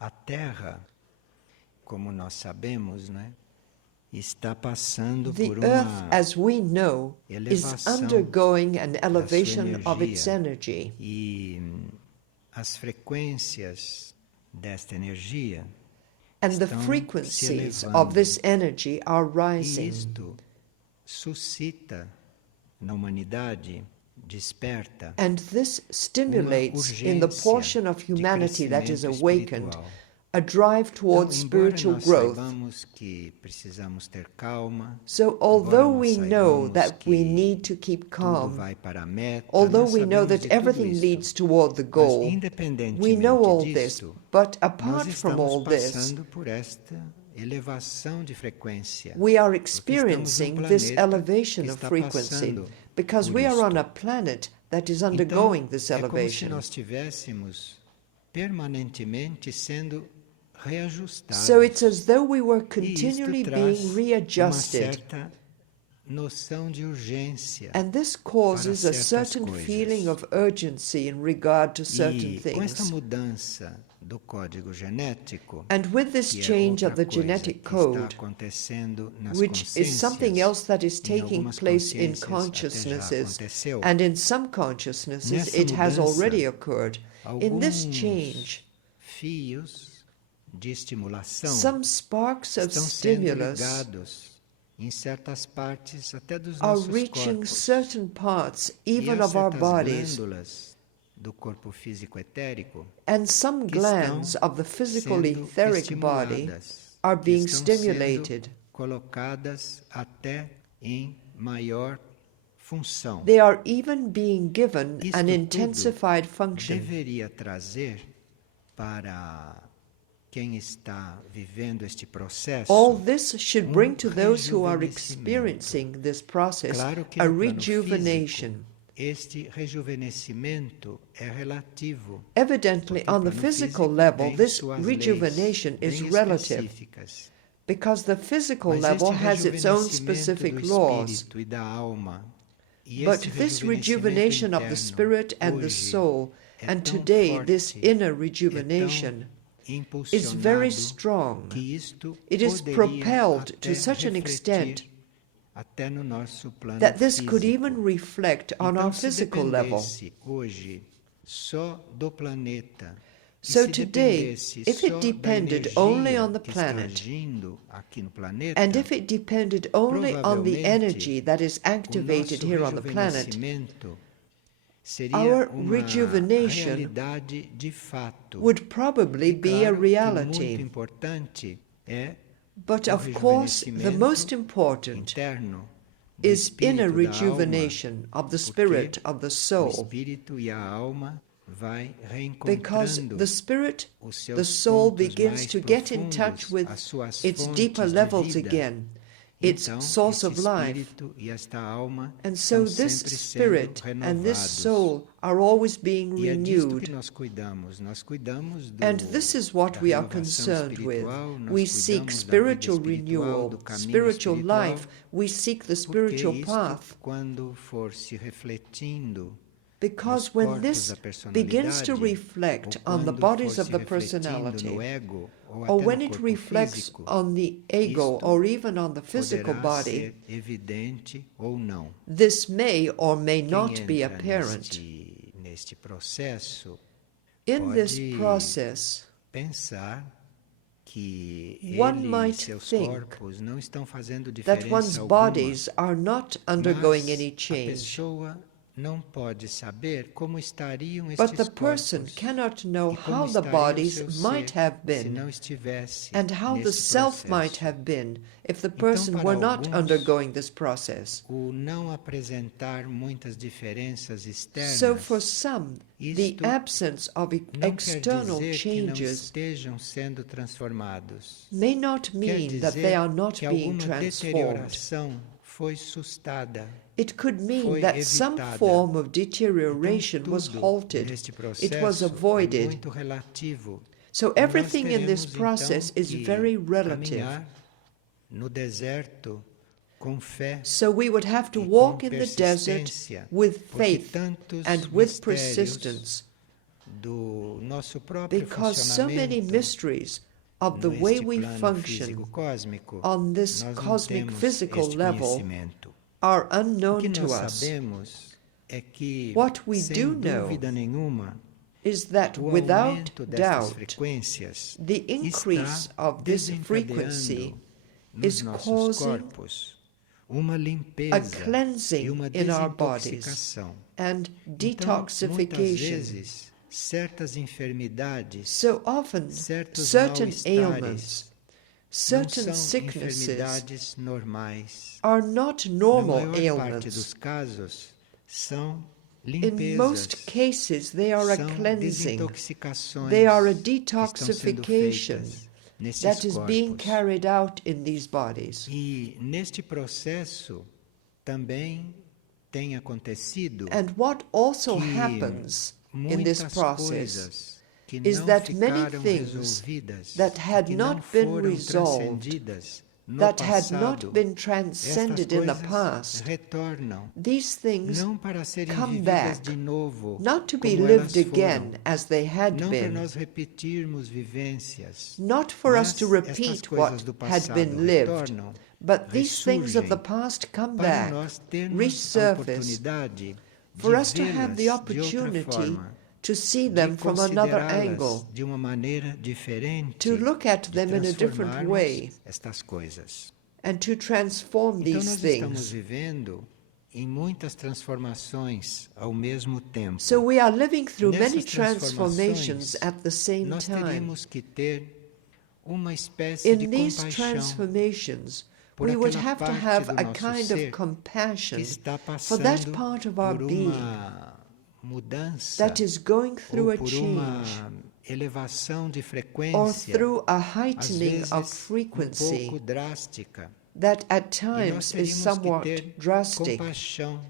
a Terra, como nós sabemos, né, está passando The por Earth, uma as we know, is elevação undergoing an da sua elevation of its energia. energy. E as frequências desta energia And the estão se frequencies elevando. of this energy are E rising. isto suscita na humanidade, desperta And this stimulates in the portion of humanity that is awakened a drive towards então, spiritual nós growth. saibamos que precisamos ter calma, So although we know that we need to keep calm, vai para a meta, although nós we know sabemos that de tudo everything isto. leads toward the Mas goal, we know all this, disto, but nós apart from all estamos this, passando por esta elevação de frequência. we are Porque experiencing estamos this planeta elevation que of está frequency passando because por we are on isto. a planet that is Então, undergoing this é como se elevation. nós estivéssemos permanentemente sendo reajustados. So it's as though we were E isto continually traz being uma readjusted. certa noção de urgência. And this causes a certas certain coisas. feeling of urgency in regard to certain E com esta things. mudança do código genético, And with this que é change of outra the coisa genetic que está code, acontecendo nas which is something else that is em taking algumas place in consciências até já consciousnesses, aconteceu. and in some consciousnesses Nessa it has mudança, already occurred. In this alguns change, fios de estimulação some sparks of estão sendo stimulus ligados em certas partes até dos are nossos reaching corpos. certain parts, even e há of our certas bodies, glândulas do corpo físico etérico and some que glands estão of the physical sendo etheric body estimuladas, are que being estão stimulated. sendo colocadas até em maior função. They are even being given Isto an tudo intensified function. deveria trazer para quem está vivendo este processo All this should bring to those who are rejuvenescimento. experiencing this process Claro que a no plano rejuvenation. físico, este rejuvenescimento é relativo. Evidently, Porque o on the plano physical físico level, tem this suas rejuvenation leis is bem relative, específicas. because the physical Mas level este has its own rejuvenescimento specific do laws. espírito e da alma, e But este this rejuvenation of the interno spirit and the hoje soul, é and tão today this forte, inner é tão rejuvenation, impulsionado is very strong. que isto It is poderia propelled até to such an extent refletir até no nosso plano that this could físico. even reflect on Então, our se physical level. dependesse hoje só do planeta, e So se today, dependesse if só it da depended only energia on the que está planet, agindo aqui no planeta, and if it depended only on the provavelmente, energy that is o activated nosso here on the planet, rejuvenescimento seria our uma rejuvenation realidade de fato. would probably E be a claro que muito reality. importante é But o of course, the rejuvenescimento most important interno do is inner espírito, da alma, rejuvenation of the spirit, of the o soul, espírito e a alma vai because reencontrando the spirit, os seus the soul pontos begins mais to get in touch profundos, with as suas its fontes deeper de levels vida. again, its Então, source este of life. espírito e esta alma And so estão this sempre spirit sendo and this renovados. soul are always being E é disto que renewed. nós cuidamos. Nós cuidamos And this is what da we are renovação concerned with. espiritual, nós We cuidamos seek da vida spiritual espiritual, renewal, do caminho spiritual espiritual, life. We seek the porque spiritual isto, path. quando for se refletindo Because nos when corpos this da begins to personalidade, reflect ou on the quando bodies for of se the refletindo personality, no ego, ou or até when no it corpo reflects físico, on the ego, isto or even on the physical poderá body, ser evidente ou não. this may or may Quem not be entra apparent. neste processo In this pode process, pensar que one ele e might seus think corpos não estão fazendo that one's diferença alguma, bodies are not undergoing mas any a change. pessoa não pode saber como estariam But the estes person corpos cannot know e como how the estaria o bodies seu might ser have se been, não estivesse and how the nesse self processo. might have been if the Então, person para were not alguns, undergoing this process. o não apresentar muitas diferenças externas So for some, the isto absence of não quer external dizer que não changes estejam sendo transformados. may not Quer mean that they dizer are not que being alguma transformed. deterioração foi sustada. It could mean foi that some evitada. form of deterioration Então, was tudo halted. neste It was processo é avoided. muito relativo. So E nós everything in this teremos, process então, is que very relative. caminhar no deserto com fé, So we would have to e walk com in the desert persistência, with porque faith tantos and with mistérios persistence, do nosso próprio because so many funcionamento mysteries of the way neste we plano function físico-cósmico, on this nós não cosmic temos physical este level conhecimento. are O que unknown to nós us. sabemos é que, What we sem do know dúvida nenhuma, is that o without aumento destas doubt, frequências the increase está of this frequency desencadeando nos is nossos causing corpos uma a limpeza cleansing e uma in our bodies desintoxicação. and Então, muitas detoxification. vezes, certas enfermidades, So often, certos certain mal-estares ailments, não certain são sicknesses enfermidades normais. are not Na normal maior parte dos ailments. casos, são In most limpezas, cases, they are a são cleansing, desintoxicações they are a que estão sendo detoxification feitas nesses that is being corpos. carried out in these bodies. E neste processo também tem acontecido And what also que happens in this muitas process coisas que is não that many ficaram things resolvidas, that had que not não been foram resolved, transcendidas no that had passado, not been estas transcended in the coisas past, retornam, these things não para serem come vividas back, de novo, not to be como lived elas again foram, as they had não para been, nós repetirmos vivências, not for us mas to estas repeat coisas what do had passado been lived, retornam, but these things of the ressurgem, past come para back, nós termos a resurface, oportunidade for de us to have the vê-las de outra opportunity forma, to see de them from another considerá-las angle, de uma maneira diferente, to look at de them in a different transformarmos way, estas coisas. and to transform Então these nós estamos things. vivendo em muitas transformações ao mesmo tempo. So we are living through many Nessas transformations transformações, at the same nós time. teríamos que ter uma espécie de In these compaixão transformations, por we would aquela have to parte have do a nosso kind ser of compassion que está for that passando part of our por being uma mudança that is going through ou a por change, uma elevação de or frequência, through a às heightening of vezes frequency pouco drástica. that at E nós times is teríamos que somewhat ter drastic. compaixão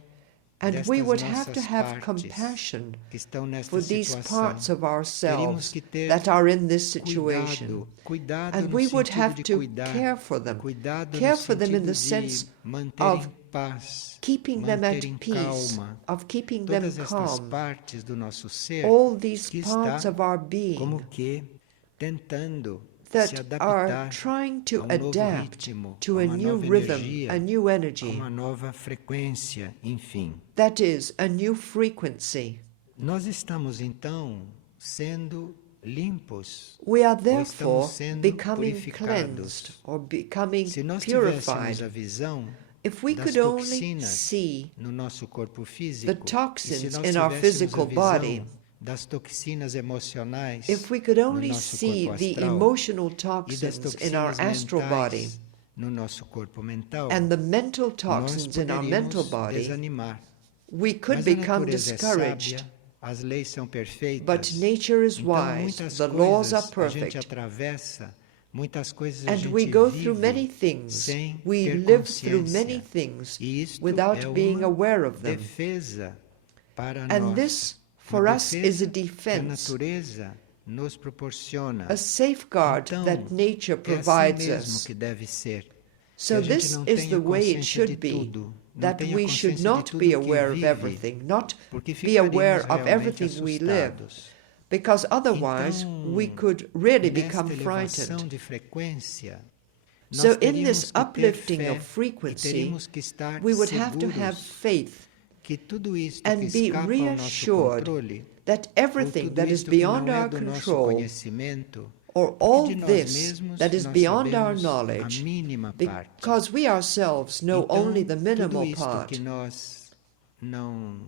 And destas we would have to nossas have partes compassion que estão nesta for these situação. parts of Teríamos ourselves que ter that are in this situation. cuidado And no we would sentido have de to cuidar, care for them, cuidado care no for them in sentido the de sense manter of em paz, keeping them manter at em peace, calma of keeping them todas estas calm, partes do nosso ser all these que parts está of our being como que tentando se that are adaptar trying a to novo adapt ritmo, to a a uma new nova rhythm, energia, a new a energy, uma nova frequência, enfim. that is, a new frequency. Nós estamos então sendo limpos, We are ou therefore estamos sendo becoming purificados. cleansed or becoming Se nós tivéssemos purified. a visão If we das could only toxinas see no nosso corpo físico, the e se toxins nós in our tivéssemos physical a visão body, das toxinas emocionais if we could no only nosso see corpo the astral emotional e das toxins in our toxinas astral body mentais no nosso corpo mental, and the mental nós toxins in our mental poderíamos body, desanimar. we could Mas a become natureza é discouraged. sábia, as leis são perfeitas. But nature is Então wise, muitas the laws are coisas a gente perfect, atravessa, muitas coisas a and gente we go through vive many things, sem we ter live through consciência. many things E isto without é being uma aware of them. defesa para And nós. this, Uma for us, is a defesa que a defense, natureza nos proporciona. a safeguard Então, that nature é assim provides mesmo us. que deve ser. So que a gente this não is tenha the way it consciência de should be, tudo, não that tenha we should consciência de not tudo be que aware of vive, everything, not porque be aware ficaríamos of realmente everything we live, assustados. because otherwise Então, we could really nesta become elevação frightened. de frequência, So nós in teríamos this que ter uplifting fé of e frequency, teríamos que estar we would have to have seguros faith que tudo isto que and be escapa ao nosso reassured controle, that ou everything tudo that is isto que beyond não é our do nosso control, conhecimento, or porque all de nós this mesmos that is nós beyond our sabemos a knowledge, mínima parte. because we ourselves know Então, only the tudo minimal isto part. que nós não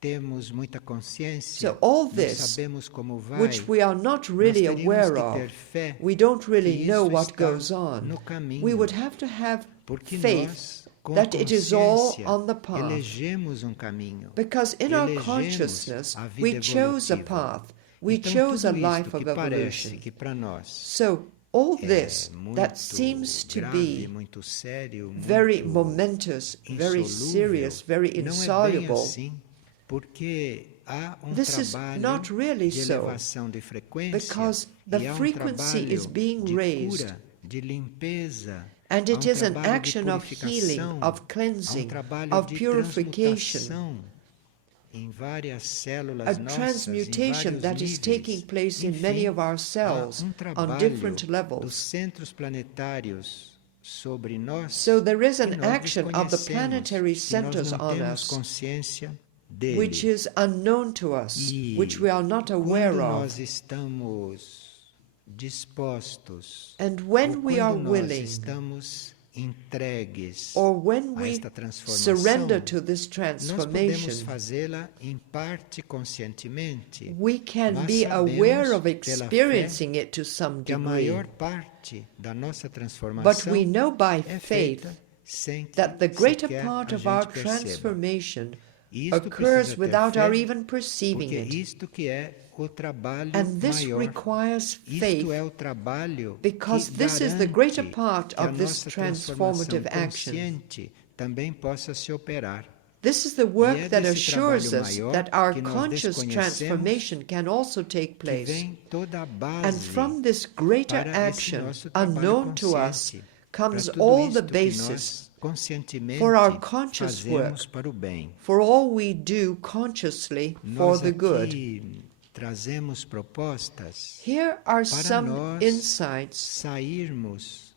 temos muita consciência, So all não this, sabemos como vai, which we are not really nós teríamos aware que of, ter fé we don't que really know isso what está goes on. no caminho, We would have to have porque faith nós, com that a it is all consciência, on the path. elegemos um caminho, Because in our elegemos consciousness, a vida we chose a evolutiva. path. We Então, chose a tudo life isto of que parece evolution. que para nós So all é this muito that seems to grave, be muito sério, very muito momentous, very insolúvel, serious, very não é bem insoluble, assim, porque há this is trabalho not really de so, elevação de frequência because the e há frequency trabalho is being de raised, cura, de limpeza, and há it is an trabalho de action of healing, purificação, of há cleansing, trabalho of de purification. transmutação. em várias células a nossas, transmutation em that is vários taking níveis. place in many Enfim, of our há cells on trabalho different dos levels. centros planetários sobre nós So there is que an nós action of the desconhecemos, planetary que nós centers não on temos us, consciência which dele. is unknown to us, which we E are not aware quando of. nós estamos dispostos, And ou when we are quando nós willing, estamos entregues or when a we esta transformação, surrender to this nós podemos transformation, fazê-la em parte conscientemente, we can mas be aware of sabemos pela fé experiencing it to some que a degree. maior parte da nossa But transformação we know by é faith feita sem que that the greater sequer part a of our gente perceba. transformation Isto occurs precisa ter without fé, our even perceiving porque it. isto que é o trabalho And this maior. requires Isto faith, é o trabalho because que this is the greater garante part que a of this nossa transformative transformação action. consciente também possa se operar. This is the E work é that desse assures trabalho us maior that our que nós conscious desconhecemos transformation can also take que place. vem toda a And base from this greater para esse action, nosso trabalho unknown to us, consciente, comes para tudo all the isto que basis nós conscientemente for our conscious fazemos work, para o bem. for all we do consciously for Nós the good. aqui trazemos propostas Here are para some nós insights sairmos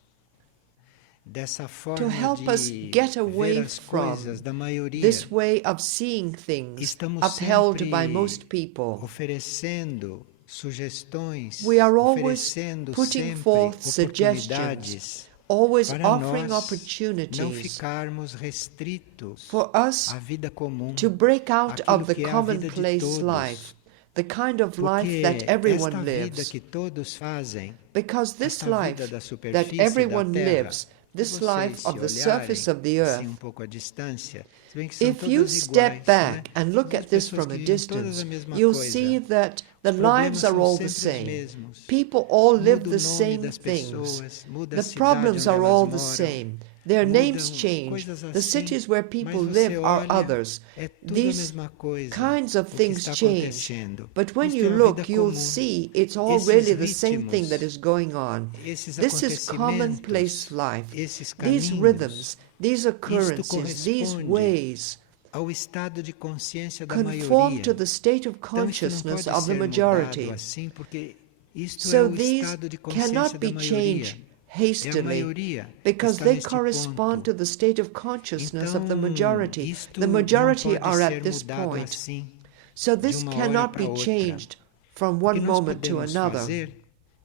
dessa to forma help us de get ver away as from coisas da maioria. this way of seeing things Estamos upheld sempre by most people. oferecendo sugestões, We are always oferecendo putting sempre forth oportunidades suggestions, always para offering nós não opportunities ficarmos restritos for us à vida comum, to break out aquilo of the que é a vida de commonplace todos. life, the kind of life Porque that everyone esta vida lives. que todos fazem, Because this esta vida life da that superfície everyone da terra, lives, this se life vocês of the se surface of the olharem, assim, earth, pouco à distância, se bem que são if you todas step iguais, back né? and look Todas at as this pessoas from a que vivem todas distance, a mesma you'll coisa. see that the Os problemas lives are são all the sempre os same. mesmos. People all live Muda the o nome same das things. pessoas, muda a The cidade problems onde are elas all the moram, same. Their mudam names change. coisas The assim, cities where people mas você live are olha, others. é tudo a These mesma coisa, kinds of o que things está change. acontecendo. But when Isto you é a look, vida you'll comum. see it's all Esses really the same thing ritmos, that is going on. esses This is commonplace acontecimentos, life. esses These caminhos, rhythms, these isto occurrences, these corresponde ways ao estado de consciência da conform maioria. to the state of Então isto não consciousness pode of the ser majority. mudado assim, porque isto é So o these estado de consciência cannot da be maioria. changed É a hastily maioria que because está they neste correspond ponto. to the state of consciousness of the Então, majority. isto The não majority pode are at ser this mudado point. assim, So de this uma hora cannot para be outra. changed from O que one nós moment to podemos another. fazer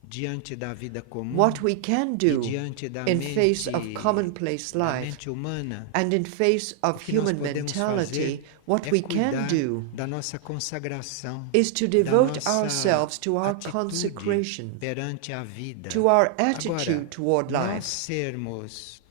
diante da vida comum What we can e do diante da in mente, face of commonplace da life mente humana, and in face o of que nós human podemos mentality, fazer what é we can cuidar do da nossa consagração, is to da devote nossa ourselves to our atitude consecration, perante a vida. to our Agora, attitude toward nós life. sermos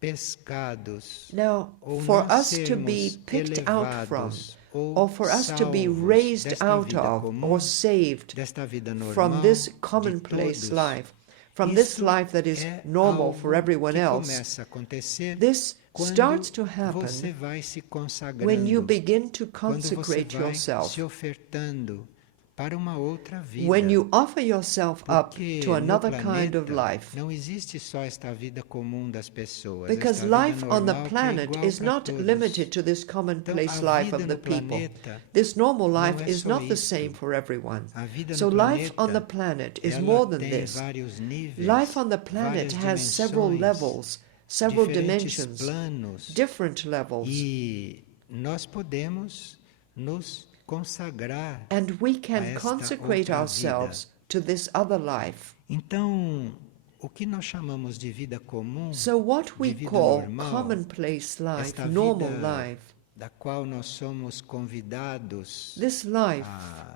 pescados, Now, ou for nós us to be sermos picked out from, elevados ou or for us to be salvos raised desta out vida of, comum, or saved desta vida normal, from this de commonplace todos, life, from this isso life that is é normal algo for everyone que else, começa a acontecer this quando starts to você happen vai se consagrando, when you begin to quando você consecrate vai yourself, se ofertando para uma outra vida. when you offer yourself up Porque to another no kind of planeta life. não existe só esta vida comum das pessoas. Because esta vida life on the normal que é planet igual is para not todos. limited to this Então, commonplace a life vida of the no people. planeta This normal life não é is só not the isto. same for everyone. A vida So no life on the planeta, planet is ela more than tem this. vários níveis, Life on the planet várias has several dimensões, levels, several diferentes dimensions, planos, different levels. e nós podemos nos consagrar And we a can esta consecrate outra ourselves to this other life. Então, o que nós chamamos de vida comum, So what we de vida call normal, commonplace life, esta normal vida life, da qual nós somos convidados this life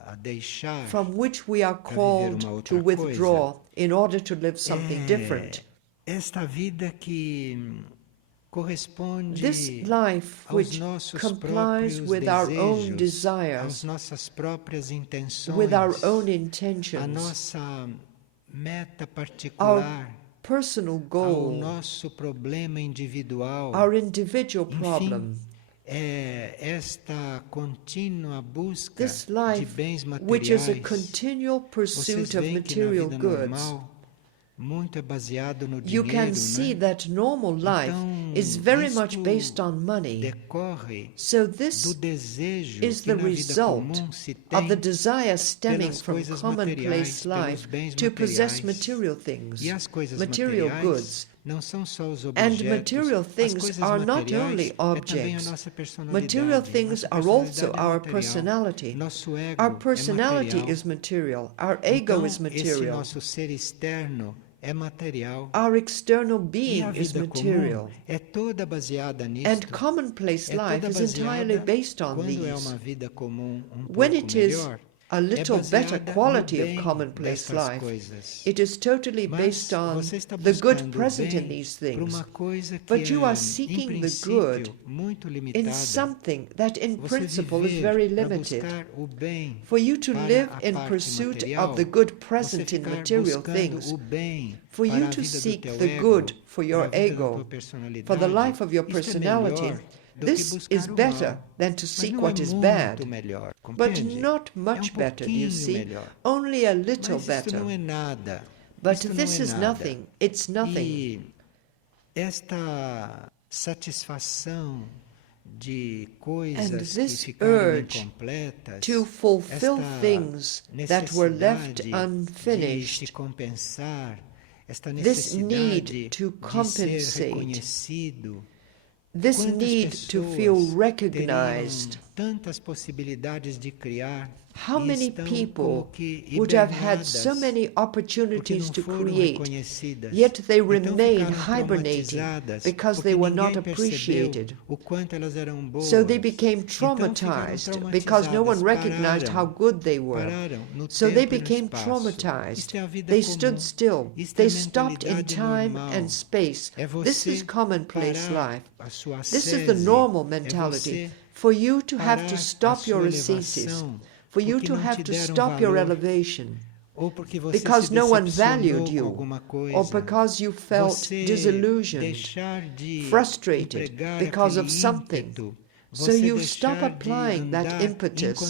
a deixar, from which we are para viver called uma to outra withdraw in order to live something é different. esta vida que corresponde This life aos which nossos complies próprios with our own desejos, desires, às nossas próprias intenções, with our own a intentions, nossa meta our particular, personal ao goal, nosso problema individual. our individual Enfim, problem. é esta contínua busca This de life, bens which is a materiais. continual Vocês pursuit of veem que na material vida goods. normal muito é baseado no you dinheiro, can see né? that normal life Então, is very much isto based on money. decorre So do this desejo is que the na vida result comum se of the tem desire stemming pelas from coisas commonplace materiais, pelos life bens to possess materiais. material things, E as coisas material materiais goods. não são só os And objetos. material As things coisas are not materiais only é também a objects. nossa Material personalidade. things Nossa are also personalidade é our material. personality. Nosso ego Our é personality material. is material. Our ego Então, is esse material. nosso ser externo é material. Our external E a being is vida comum material. é toda baseada And nisto. commonplace É life toda is entirely baseada, based on quando é these. uma vida comum When pouco it is melhor, a é little better baseada no quality of bem commonplace dessas life, coisas. it is totally Mas based on você está the good buscando o present in bem these para things. uma coisa que But you are em seeking the good princípio, muito in limitada. something that in Você principle is viver very para limited. buscar o bem For you to para live a in parte pursuit material, of the good você present in ficar material buscando things, o bem for para you a to vida do seek teu the ego, good for para your a vida da tua ego, for the personalidade, life of your isto é personality, melhor do que this buscar is o better mal. than to Mas seek não é what is muito bad. melhor, But compreende? not É much better, do you pouquinho see? melhor. Only a little Mas isto better. não é nada. But Isto não this é is nada. nothing. It's nothing. E esta satisfação de And coisas que this ficaram urge incompletas, to fulfill esta things that were left necessidade de unfinished, se compensar, esta this need necessidade to de ser compensate, reconhecido. this Quantas need to feel pessoas recognized. teriam tantas possibilidades de criar How e many estão people como que would have had so hibernadas many porque opportunities não to foram create, reconhecidas. yet they Então remain ficaram hibernating traumatizadas because porque they were ninguém not percebeu appreciated? o quanto elas eram boas. So they became Então ficaram traumatized because no one traumatizadas, recognized how good they were. pararam no So they tempo e no became espaço. traumatized. Isto é a vida They comum. stood still. Isto é They stopped in mentalidade time normal. and space. É This is você commonplace parar life. a sua This is the ascese. normal É mentality. você For you to have parar to a stop sua your ascesis, elevação, for you porque to não have te to deram stop your valor, elevation, ou porque você because se no one decepcionou valued com you, alguma coisa, or because you felt você disillusioned, deixar de frustrated empregar because aquele of something. ímpeto, So você you stop deixar de applying that andar impetus.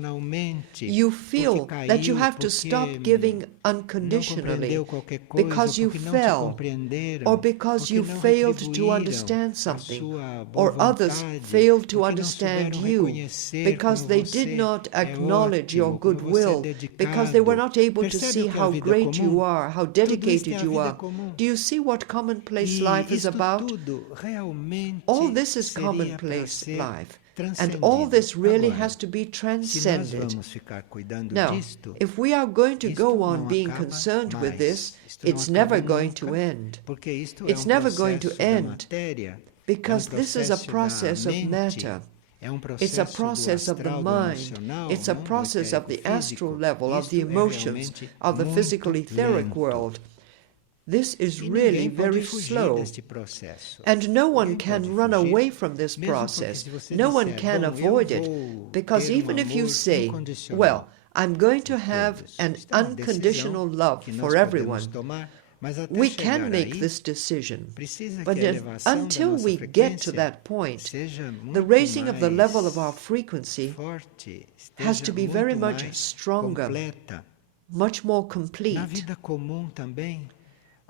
incondicionalmente, You porque feel that you caiu, have to porque stop giving não unconditionally compreendeu qualquer coisa, because you porque não te fell, compreenderam, or because porque you não failed to retribuíram understand a something, sua boa or others vontade, failed to porque não understand souberam you, reconhecer because como they você did not é acknowledge your ótimo, como você é goodwill, because they were dedicado. not able to Percebe see o que é a how vida great you comum? are, how Tudo isto dedicated é a you vida are. comum. Do you see what commonplace E life is isto about? tudo realmente All this is seria para commonplace ser life. And transcendido. all this really Agora, has to be se nós transcended. vamos ficar cuidando Now, disto, if we are going to isto go on não being acaba concerned with mais. this, Isto não it's acaba never going nunca, to end. porque isto It's é never going to processo da end, matéria, because this is a processo da process of mente, matter. é It's a processo do process of the astral, do mind. emocional, It's a não? Do process of the astral etérico-físico. level, of the Isto é emotions, realmente of the muito physical etheric lento. world. This is E really ninguém pode very fugir slow. deste processo. And no one Ninguém can pode run fugir, away from this mesmo porque process. se você No one disser, can bom, avoid eu it. vou Because ter even if you amor say, incondicional well, I'm going to por have todos. an Isto é uma unconditional decisão love que nós for podemos everyone, tomar, mas até we chegar can make aí, this decision. precisa But que a elevação da until nossa we get to frequência that point, seja the muito raising of the level of our mais frequency forte, has to esteja be very muito much mais stronger, completa. much more Na complete. vida comum também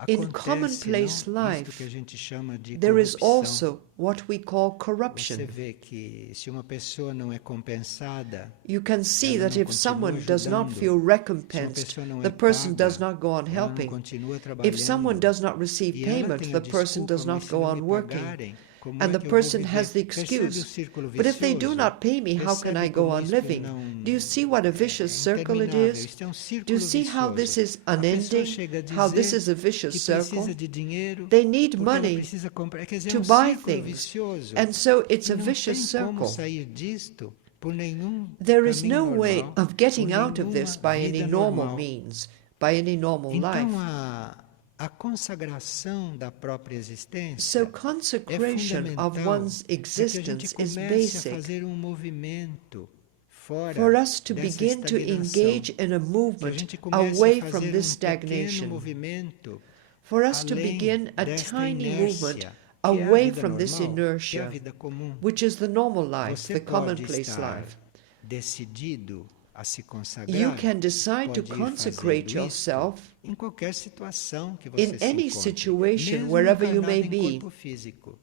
In acontece, commonplace não? Isto life, que a gente chama de there is corrupção. also what we call Você corruption. vê que se uma pessoa não é compensada, You can see ela that não if continua someone does not ajudando. feel Se uma recompensed, pessoa não the é person does paga, not go on ela não helping. continua If someone trabalhando. does not receive E ela payment, tem the a person desculpa, does mas not se go não on me working. pagarem, como And é the que eu vou person has the viver? Percebe o excuse, círculo but if they do vicioso? not pay me, how can I Percebe go como on isto living? não Do you see what a vicious circle it interminável? is? Isto é Do you círculo see how this vicioso. is A pessoa unending? chega a How this dizer is a vicious que circle? precisa de dinheiro They need porque ela money precisa comprar. Quer dizer, é to um buy círculo things, vicioso. and so it's E a não vicious tem como circle. sair disto por nenhum There is caminho no way normal, of getting por out of nenhuma this by any vida normal normal. means, by any normal life. Então, a consagração da própria existência So é consecration fundamental of one's para que a existence gente is comece a basic. fazer movimento fora For us to dessa begin to estagnação. engage in a Que a movement gente comece away a from fazer this pequeno stagnation. movimento For us to além begin a desta tiny movement inércia, que é a away vida from this normal, que é a inertia, vida comum. which is the normal life, Você the pode commonplace estar life. decidido a se You consagrar, can decide to pode ir consecrate fazendo isto yourself em qualquer situação que você in se any encontre, situation, mesmo wherever you encarnado may em be, corpo físico.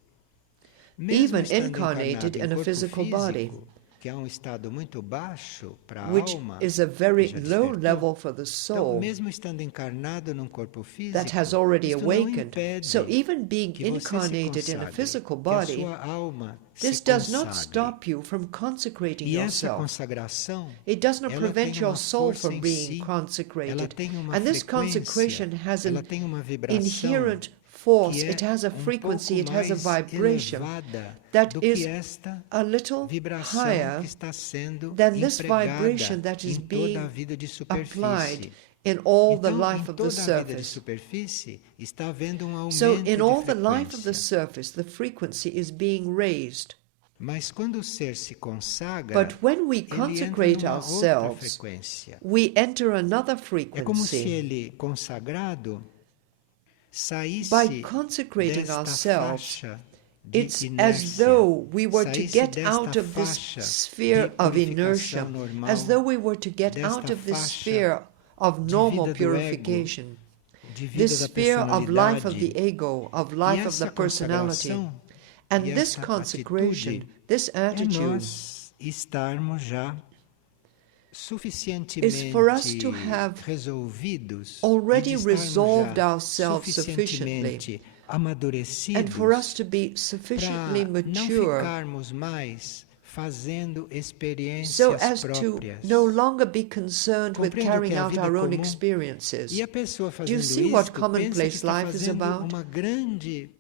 Mesmo even estando incarnated encarnado em in a corpo physical body, físico, que é um estado muito baixo para a which alma, is a que very já low despertou. level for the Então, soul mesmo estando encarnado num corpo físico, that has already isto não awakened. impede So even being que você se incarnated in a consagre, physical que a body, sua alma this se does not consagre. stop you from consecrating E essa yourself. consagração, It does not ela prevent tem your uma soul força from em being si, ela consecrated. tem uma And this frequência, consecration has ela an tem uma vibração inherent force, que it é has a pouco frequency, it has a mais vibration elevada that do que is esta a little vibração higher que está sendo than this vibration empregada that is em toda a being vida de applied superfície. in all the Então, life em of the toda a vida de surface. superfície, está havendo um So aumento in de all the life of the frequência. surface, the frequency is being raised. Mas quando o ser se consagra, But when we ele entra consecrate numa outra ourselves, frequência. we enter another É como se frequency. ele, consagrado, saísse By consecrating desta ourselves, faixa de it's as inércia, though we were to saísse get desta out of this faixa sphere de of purificação inertia, normal, as though we were to get out desta of this faixa sphere of de normal vida do ego, purification, de vida this da sphere of life of personalidade. the ego, of E life of the essa personality. consagração And e this essa consecration, atitude this é attitude, nós estarmos já is for us to suficientemente have resolvidos already e de estarmos resolved já ourselves sufficiently, suficientemente and for us amadurecidos to be sufficiently para não mature ficarmos mais fazendo so experiências as to próprias. no longer be concerned with Compreende o carrying que é a out vida our own comum? experiences. E a pessoa Do you fazendo see what isto pensa que commonplace está life is fazendo about? uma grande,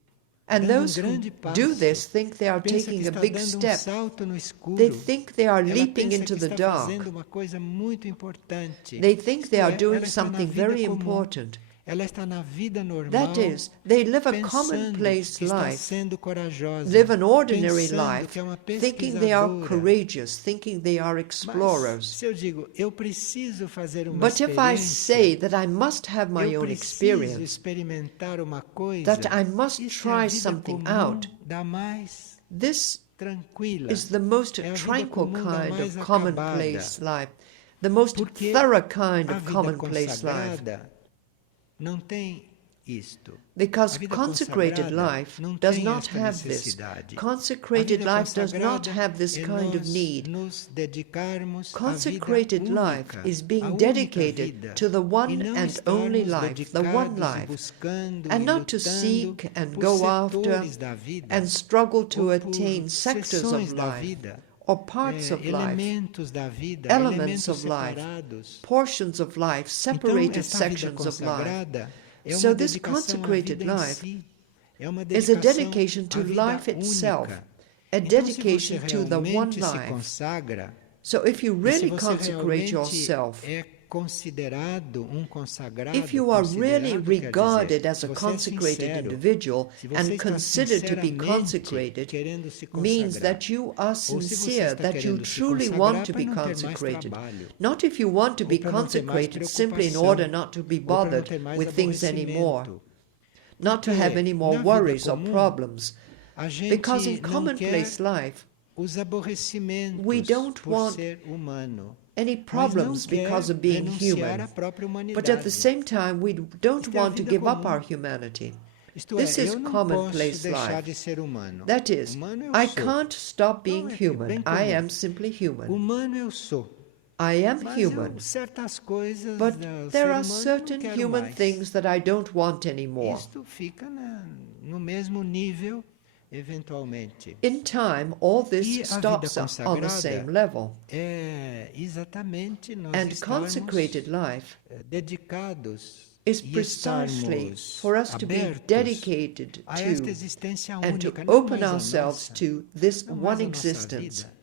And dando those who grande passo. do this think they are Pensa que taking a está big dando step. salto no escuro. They think they are Ela leaping pensa into que the está dark. fazendo uma coisa muito importante. They think they are Isto é, doing ela está na something vida very comum. important. Ela está na vida normal. That is, they live a pensando commonplace que está life, sendo corajosa, live an ordinary pensando life, que é uma thinking they are pesquisadora. courageous, thinking they are Mas explorers. se eu digo, eu preciso fazer uma But if I experiência, say that I must have my eu own preciso experience, experimentar uma coisa, that I must isso é a try vida something comum out, da mais this tranquila, is the most é a vida tranquil comum da kind mais of acabada, commonplace life, the most porque thorough kind a of vida commonplace life. consagrada não tem isto. Because A vida consecrated consagrada life não does tem not esta have this. necessidade. Consecrated A vida life does not consagrada have this é kind of nós need. nos dedicarmos Consecrated à vida life única, is à being única dedicated vida, to the e one não and only estarmos life, the one dedicados e life, buscando and e not to lutando seek and por go after setores da vida, and struggle to ou attain por sectors seções of da life vida, or parts of life, elementos da vida, elements elementos of life, separados. portions of life, Então, separated esta vida sections of life. consagrada é So uma this dedicação à consecrated vida em life si. É uma is a dedicação dedication to à vida life itself, única. a Então, se você dedication to the one realmente se life. consagra, So if you e se really você consecrate realmente yourself, é considerado consagrado, if you are really considerado quer regarded dizer, as se a você é consecrated sincero, individual se você and está considered to be sinceramente consecrated, querendo se means consagrar, that you are ou se você sincere, está that you querendo se truly consagrar want to para be não ter mais consecrated. trabalho, Not if you want to ou be para não ter mais consecrated simply in preocupação, order not to be ou para não bothered ter mais with things anymore, aborrecimento. not to Porque have any more na vida worries or comum, problems. a Because in gente não quer commonplace life, os aborrecimentos we don't por want ser humano, any mas não problems quer because of being renunciar à human. própria humanidade. But at the same time, we don't Isto é a want to vida give up comum. our humanity. Isto This é, is eu não commonplace posso deixar life. de ser humano. That is, Humano eu I sou. can't stop being Não, é bem human. comum. I am simply human. Humano eu sou. I am Mas human. certas coisas But do there ser are humano eu não certain quero human mais. things that I don't want anymore. Isto fica no mesmo nível, eventualmente. In time, all E this a vida stops on the consagrada same level. é exatamente nós And estarmos consecrated life dedicados is e precisely estarmos for us to be abertos dedicated a esta to existência and to única, não open mais a ourselves nossa, to this não mais one a nossa existence vida.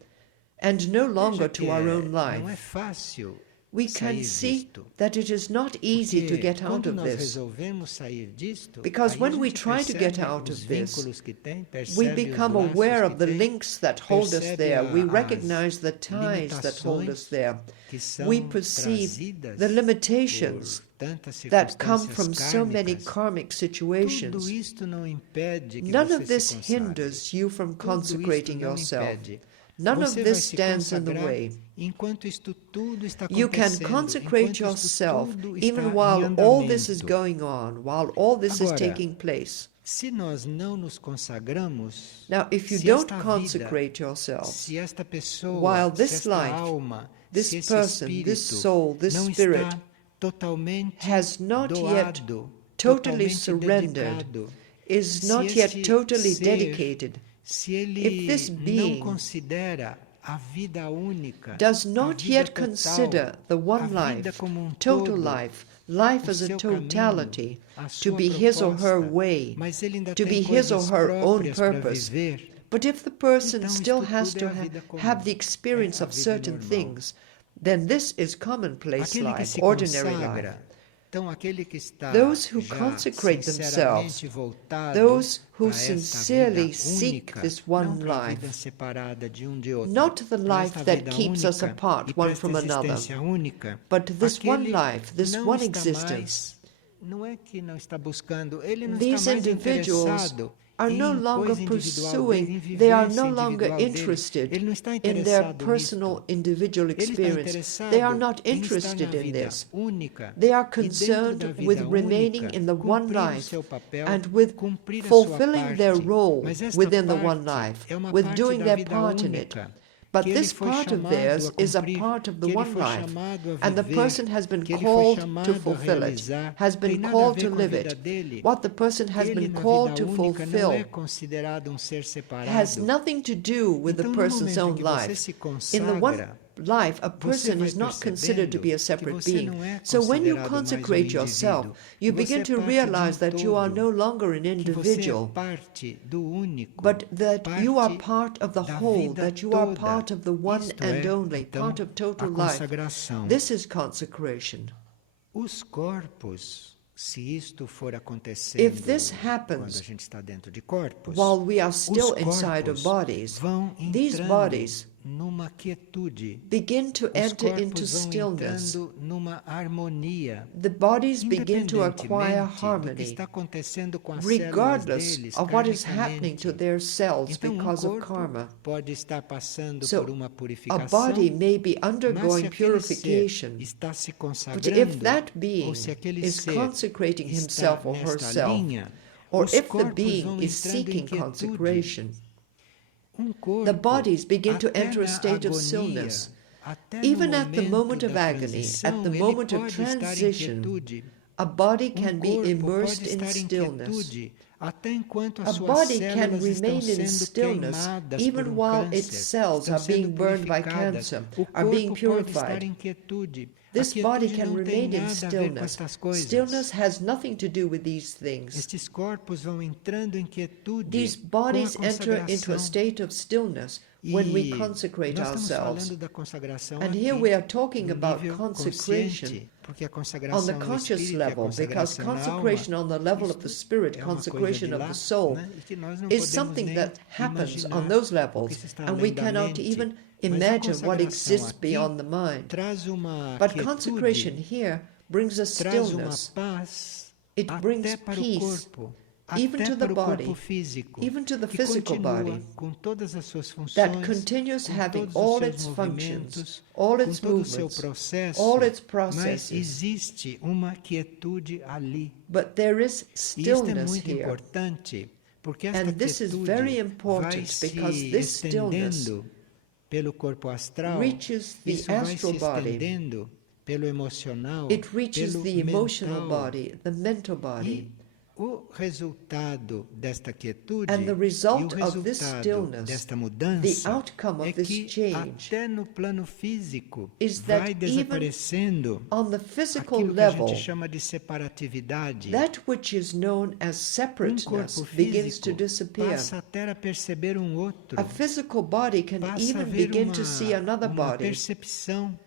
and no longer Veja que to our own não é life. fácil We sair can see disto. that it is not easy to Porque get out quando of nós this. resolvemos sair disto, Because aí when a we gente try to get percebe out os of this, vínculos que tem, we percebe become os laços aware que of the tem, links that hold us percebe there. We as recognize the ties that hold us limitações there. que são We perceive trazidas the limitations por tantas that come circunstâncias from so many kármicas. karmic Tudo situations. isto não impede que None você of this se consagre. hinders you from Tudo isto consecrating não yourself. impede. None of Você vai this se stands in the consagrar way. enquanto isto tudo está You can acontecendo, consecrate enquanto isto yourself tudo even está em while all this is andamento. going on, while all this is Agora, taking place. se nós não nos consagramos, Now, if you se don't esta consecrate vida, yourselves, se esta pessoa, while se this esta life, alma, this se esse person, espírito this soul, this não spirit está totalmente has not yet doado, totally totalmente surrendered, dedicado, is se not yet este totally ser, dedicated, se if this ele não being considera a vida única, does a not vida yet total, consider the a one vida life, como total todo, life, life o as a seu totality, caminho, a to sua be his or her proposta, way, mas ele ainda to tem be his or coisas her own próprias para purpose. viver. But if the person Então, still isto has tudo to é a vida comum, have the experience é a of vida certain normal. things, then this is commonplace Aquele que life, se ordinary life. consagra, então aquele que está Those who já consecrate themselves, sinceramente voltado those who para esta sincerely vida seek única, this não one para a vida life, separada de de outro, not the para life esta that vida keeps us única apart e para one esta from another, existência única, but this one aquele life, this não one está existence. mais, não é que não está buscando, ele não These está mais individuals interessado are no em longer coisa individual dele, em pursuing, they are vivência no longer individual dele. interested Ele não está in their interessado personal nisto. individual Ele está experience. They are interessado not em estar interested na in vida this. única They are e dentro concerned da with vida remaining única, in the one cumprir o life seu papel, and with cumprir a sua fulfilling their parte. role Mas esta within the parte one life, é uma with parte doing da their vida part in it. única, But que ele this foi part of chamado theirs a is a cumprir, part of the que ele one foi life, chamado a and the viver, person has been que ele foi called to chamado a fulfill it, realizar. has Tem been nada a called ver to com a live vida it. dele. What the person has Ele, been na called vida to única, não é fulfill considerado ser separado. has nothing to do with the Então, no person's momento em own que você life. se In the one consagra, life, a você person vai is not considered to percebendo be a que separate você being. não é So when you considerado mais consecrate yourself, indivíduo, you que begin você é to parte de realize that you are todo, no longer an que você é individual, parte do único, but that you are parte part of the da whole, vida that you are toda. part of the one Isto and é, only, então, part of total a life. consagração. This is consecration. Os corpos, se isto for acontecendo If this quando a happens gente está dentro de corpos, while we are os still inside of corpos bodies, vão these entrando bodies numa quietude. begin to Os enter into corpos vão stillness. entrando numa harmonia. The bodies begin to acquire Independentemente do que harmony, está acontecendo com as regardless células deles, of what is happening to karmicamente. their cells Então, because of corpo karma. pode estar passando So, por uma a purificação, body may be mas se undergoing aquele purification, ser está se but consagrando, if that ou being se aquele is ser consecrating está himself or nesta herself, linha, or os if the corpos being vão is entrando em seeking quietude. consecration, Corpo, the bodies begin to até enter a na state of agonia, stillness. até Even no at the moment of da agony, transição, at the ele moment of pode estar em transition, quietude. a body can be Corpo immersed pode in estar em stillness. quietude, até enquanto A as suas body can células estão remain in sendo stillness queimadas even por while câncer, its cells estão are being sendo burned by purificadas. cancer, O are being corpo pode estar purified. em quietude. This A body quietude can não tem remain in nada a ver com stillness. estas coisas. Stillness has nothing to do with these things. Estes corpos vão entrando em quietude These com a bodies enter into a consagração. state of stillness when we E consecrate nós estamos ourselves. falando da consagração And aqui, here we are talking no about nível consecration consciente, porque a on consagração the no conscious espírito e a level, because consagração na consecration alma, on the level of isto the spirit, é uma coisa de consecration of lá, the soul, né? E que nós não is podemos something nem that happens imaginar on those o levels, que se está and we além da cannot mente. even Mas a imagine what consagração exists aqui beyond the mind. traz uma But quietude, consecration here brings a traz uma stillness. paz It até brings para peace, o corpo, even até to the para o body, corpo físico, even to the que physical continua body, com todas as suas funções, that continues com having todos all os seus its movimentos, functions, all com its todo o seu movements, processo, all its mas processes. existe uma quietude ali. But there is E isto é stillness muito here. importante, porque esta And this is very quietude important vai se because this stillness estendendo pelo corpo astral, reaches the isso vai se astral body. estendendo pelo emocional, It reaches pelo the emotional mental. body, the mental body. E o resultado desta quietude And the e o result of this resultado stillness, desta the mudança outcome é of this que change, até no plano físico is that vai even desaparecendo on the physical aquilo que a level, gente chama de separatividade. that which is known as separateness Corpo begins to físico disappear. passa até a perceber outro. A physical body can Passa a even ver begin to see another uma body. percepção.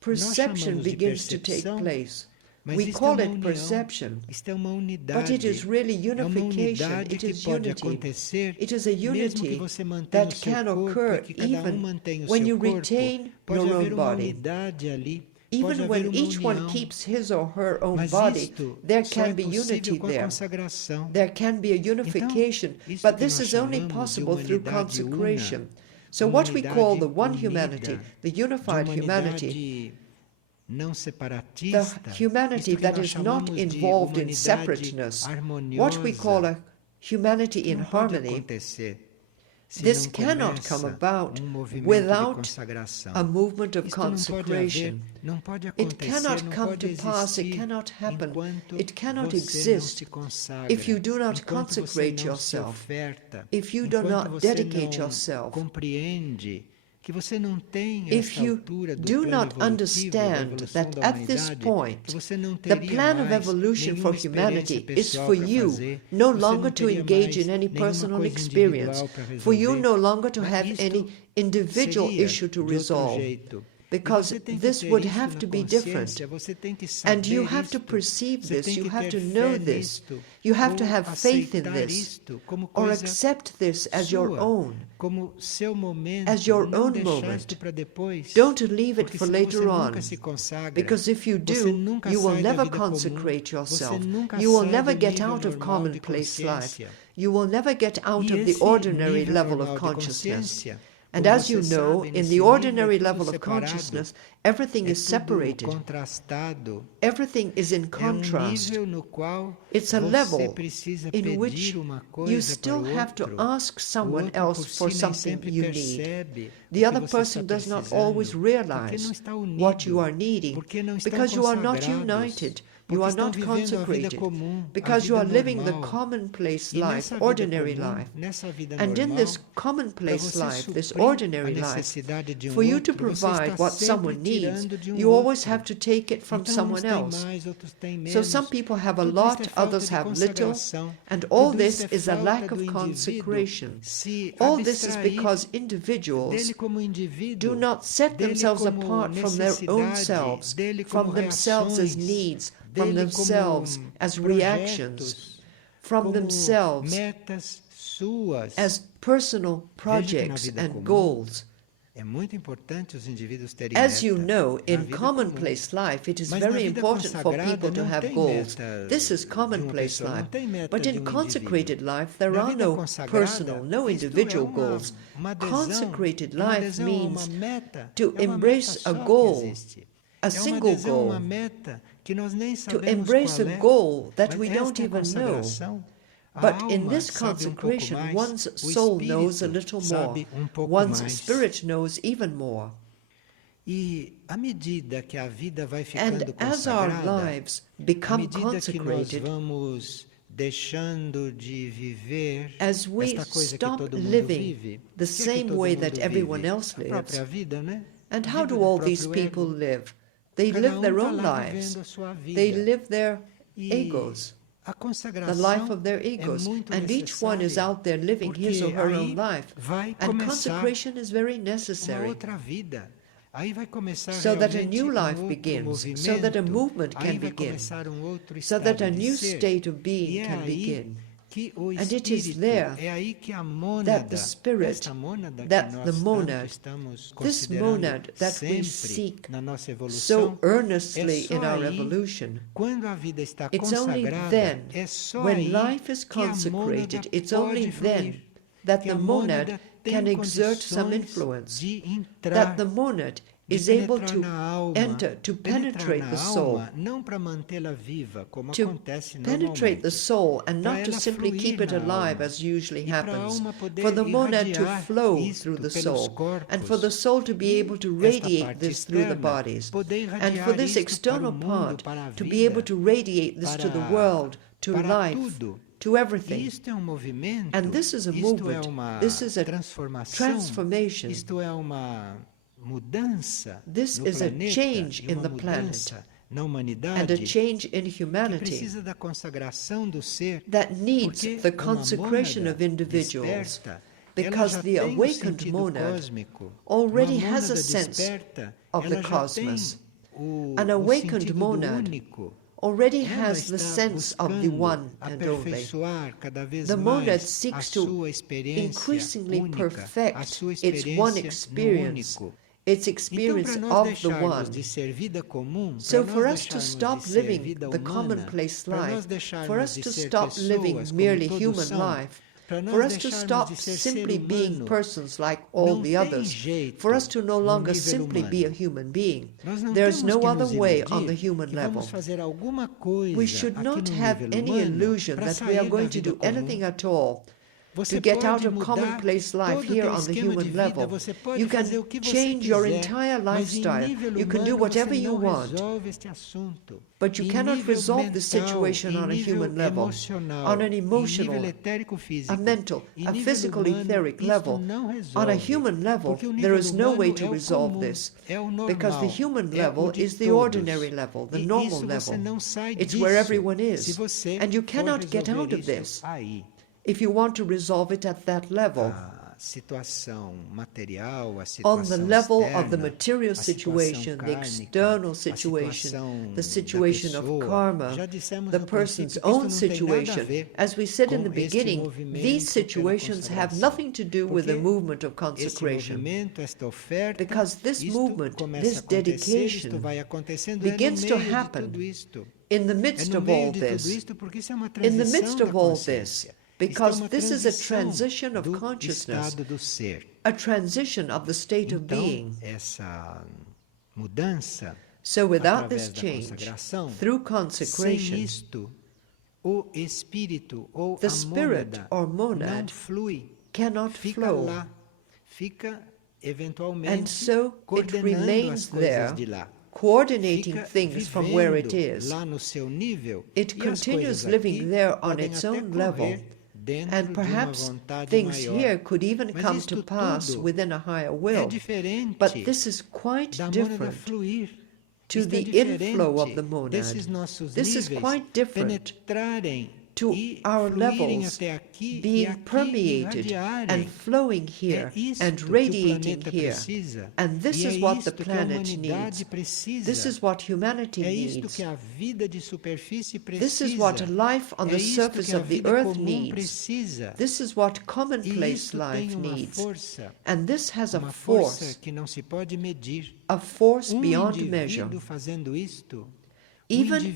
Perception chamamos de begins to take percepção, place. Mas We isto call é uma it união, perception, isto é uma unidade. but it is really É uma unification. unidade It que is pode unity. acontecer It is a mesmo que unity você mantenha o that seu can corpo occur e que cada even mantenha o when seu you corpo. retain Pode your haver own uma body. unidade ali. Pode Even haver when uma each one união. keeps his or her own Mas body, isto there só é can be possível unity com a there. consagração. There can be a unification, Então, isso but que this nós is only chamamos de possible through humanidade consecration. una. So what we call the one humanity, the unified humanity, the humanity that is not involved in separateness, what we call a humanity in harmony, this cannot come about without a movement of consecration. It cannot come to pass, it cannot happen, it cannot exist if you do not consecrate yourself, if you do not dedicate yourself, if you do not understand that at this point the plan of evolution for humanity is for you no longer to engage in any personal experience, for you no longer to have any individual issue to resolve, because this would have to be different. And you have to perceive this, you have to know this, you have to have faith in this, or accept this as your own moment. Don't leave it for later on, because if you do, you will never consecrate yourself. You will never get out of commonplace life. You will never get out of the ordinary level of consciousness. And as you know, in the ordinary level of consciousness, everything is separated. Everything is in contrast. It's a level in which you still have to ask someone else for something you need. The other person does not always realize what you are needing because you are not united. You are not consecrated because you are living the commonplace life, ordinary life. And in this commonplace life, this ordinary life, for you to provide what someone needs, you always have to take it from someone else. So some people have a lot, others have little, and all this is a lack of consecration. All this is because individuals do not set themselves apart from their own selves, from themselves as needs, from themselves as reactions, from themselves as personal projects and goals. As you know, in commonplace life, it is very important for people to have goals. This is commonplace life. But in consecrated life, there are no personal, no individual goals. Consecrated life means to embrace a goal, a single goal, to embrace a goal that we don't even know. But in this consecration, one's soul knows a little more. One's spirit knows even more. And as our lives become consecrated, as we stop living the same way that everyone else lives, and how do all these people live? They live their own lives. They live their egos, the life of their egos. And each one is out there living his or her own life. And consecration is very necessary, so that a new life begins, so that a movement can begin, so that a new state of being can begin. And it is there that the spirit, that the monad, this monad that we seek so earnestly in our evolution, it's only then, when life is consecrated, it's only then that the monad can exert some influence, that the monad is able to enter, to penetrate the soul, to penetrate the soul and not to simply keep it alive as usually happens, for the monad to flow through the soul, and for the soul to be able to radiate this through the bodies, and for this external part to be able to radiate this to the world, to life, to everything. And this is a movement, this is a transformation. This is a change in the planet and a change in humanity that needs the consecration of individuals, because the awakened monad already has a sense of the cosmos. An awakened monad already has the sense of the one and only. The monad seeks to increasingly perfect its one experience, its experience of the one. So for us to stop living the commonplace life, for us to stop living merely human life, for us to stop simply being persons like all the others, for us to no longer simply be a human being. There's no other way on the human level. We should not have any illusion that we are going to do anything at all to get out of commonplace life here on the human level. You can change your entire lifestyle. You can do whatever you want. But you cannot resolve the situation on a human level, on an emotional, a mental, a physical, etheric level. On a human level, there is no way to resolve this, because the human level is the ordinary level, the normal level. It's where everyone is, and you cannot get out of this if you want to resolve it at that level. On the level of the material situation, the external situation, the situation of karma, the person's own situation. As we said in the beginning, these situations have nothing to do with the movement of consecration, because this movement, this dedication, begins to happen in the midst of all this. In the midst of all this, because this is a transition of consciousness, a transition of the state of being. So without this change, through consecration, the spirit or monad cannot flow, and so it remains there, coordinating things from where it is. It continues living there on its own level, and perhaps things here could even come to pass within a higher will. But this is quite different to the inflow of the monad. This is quite different to our levels being permeated and flowing here and radiating here. And this is what the planet needs. This is what humanity needs. This is what life on the surface of the earth needs. This is what commonplace life needs. And this has a force beyond measure. Even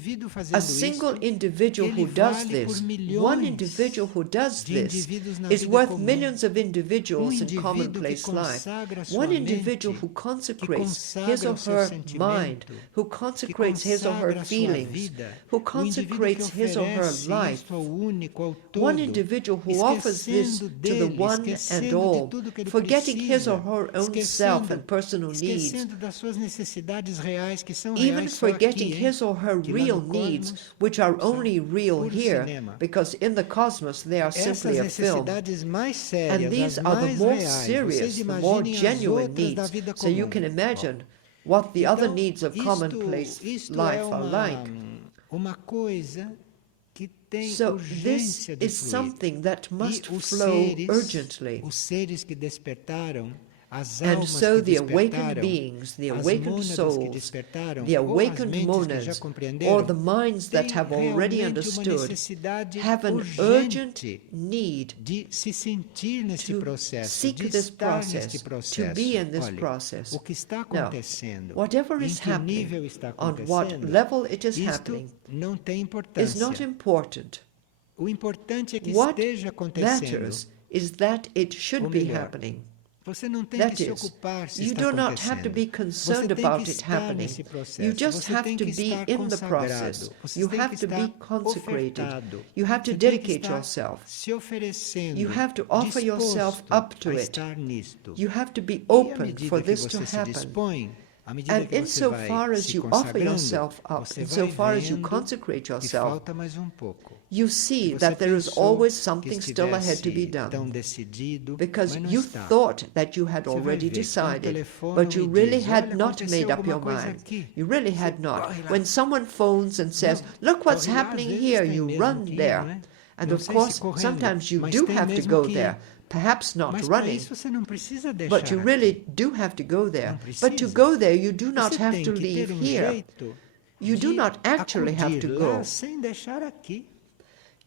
a single individual who does this, one individual who does this, is worth millions of individuals in commonplace life. One individual who consecrates his or her mind, who consecrates his or her feelings, who consecrates his or her life. One individual who offers this to the one and all, forgetting his or her own self and personal needs, even forgetting his or her real needs, which are only real here, because in the cosmos they are simply a film. And these are the more serious, the more genuine needs. So you can imagine what the other needs of commonplace life are like. So this is something that must flow urgently. And so the awakened beings, the awakened souls, the awakened monads, or the minds that have already understood, have an urgent need to seek this process, to be in this process. Now, whatever is happening, on what level it is happening, is not important. What matters is that it should be happening. That is, you do not have to be concerned about it happening. You just have to be in the process. You have to be consecrated. You have to dedicate yourself. You have to offer yourself up to it. You have to be open for this to happen. And insofar as you offer yourself up, insofar as you consecrate yourself, you see that there is always something still ahead to be done. Because you thought that you had already decided, but you really had not made up your mind. You really had not. When someone phones and says, "Look what's happening here," you run there. And of course, sometimes you do have to go there. Perhaps not running, but you really do have to go there. But to go there, you do not have to leave here. You do not actually have to go.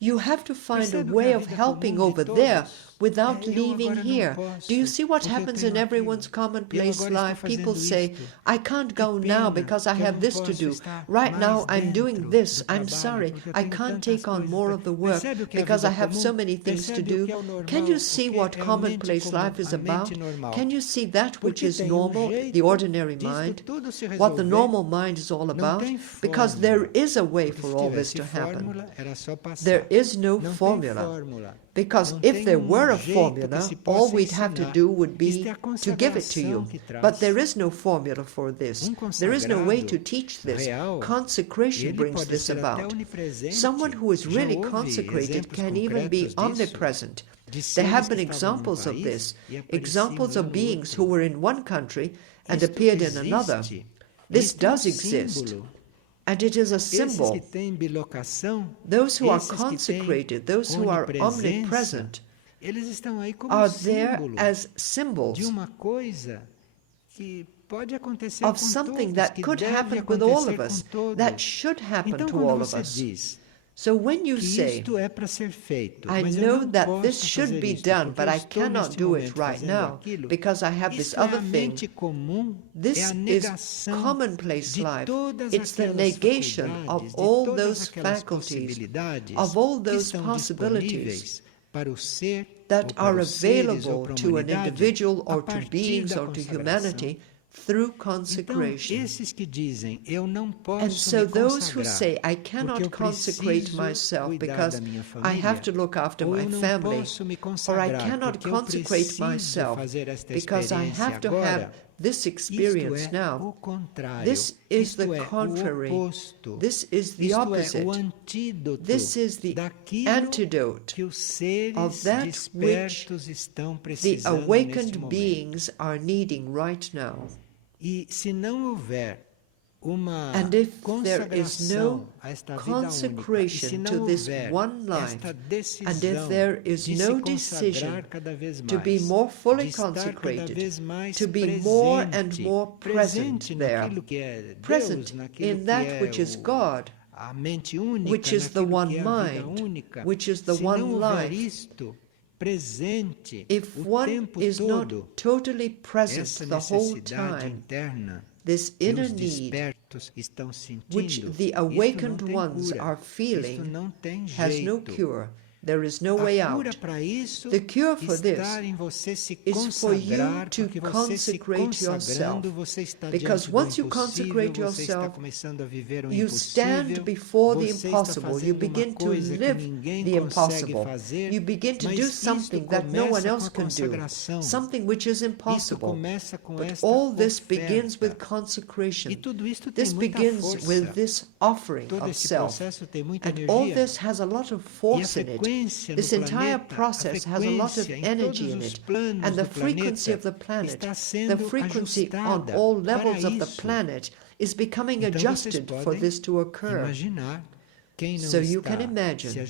You have to find a way of helping over there without leaving here. Do you see what happens in everyone's commonplace life? People say, I can't go now because I have this to do. Right now I'm doing this. I'm sorry. I can't take on more of the work because I have so many things to do. Can you see what commonplace life is about? Can you see that which is normal, the ordinary mind? What the normal mind is all about? Because there is a way for all this to happen. There is no formula. Because if there were a formula, all we'd have to do would be to give it to you. But there is no formula for this. There is no way to teach this. Consecration brings this about. Someone who is really consecrated can even be omnipresent. There have been examples of this, examples of beings who were in one country and appeared in another. This does exist. And it is a symbol. Those who are consecrated, those who are omnipresent, are there as symbols of something that could happen with all of us, that should happen to all of us. So when you say, I know that this should be done, but I cannot do it right now because I have this other thing, this is commonplace life. It's the negation of all those faculties, of all those possibilities that are available to an individual or to beings or to humanity through consecration. And so those who say, I cannot consecrate myself because I have to look after my family, or I cannot consecrate myself because I have to have this experience now, this is the contrary. This is the opposite. This is the antidote of that which the awakened beings are needing right now. And if there is no consecration to this one life, and if there is no decision to be more fully consecrated, to be more and more present there, present in that which is God, which is the one mind, which is the one life, if one is not totally present the whole time, this inner need, which the awakened ones are feeling, has no cure. There is no way out. The cure for this is for you to consecrate yourself. Because once you consecrate yourself, you stand before the impossible. You begin to live the impossible. You begin to do something that no one else can do, something which is impossible. But all this begins with consecration. This begins with this offering of self. And all this has a lot of force in it. This entire process has a lot of energy in it, and the frequency of the planet, the frequency on all levels of the planet is becoming adjusted for this to occur. So you can imagine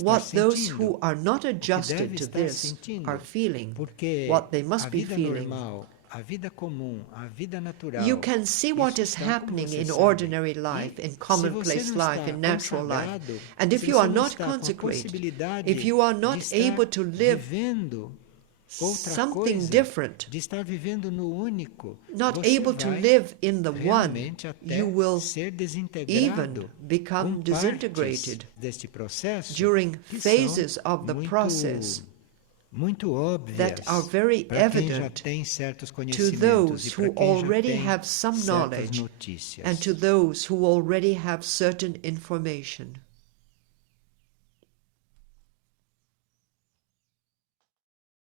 what those who are not adjusted to this are feeling, what they must be feeling. You can see what is happening in ordinary life, in commonplace life, in natural life. And if you are not consecrated, if you are not able to live something different, not able to live in the one, you will even become disintegrated during phases of the process that are very evident to those who already have some knowledge and to those who already have certain information.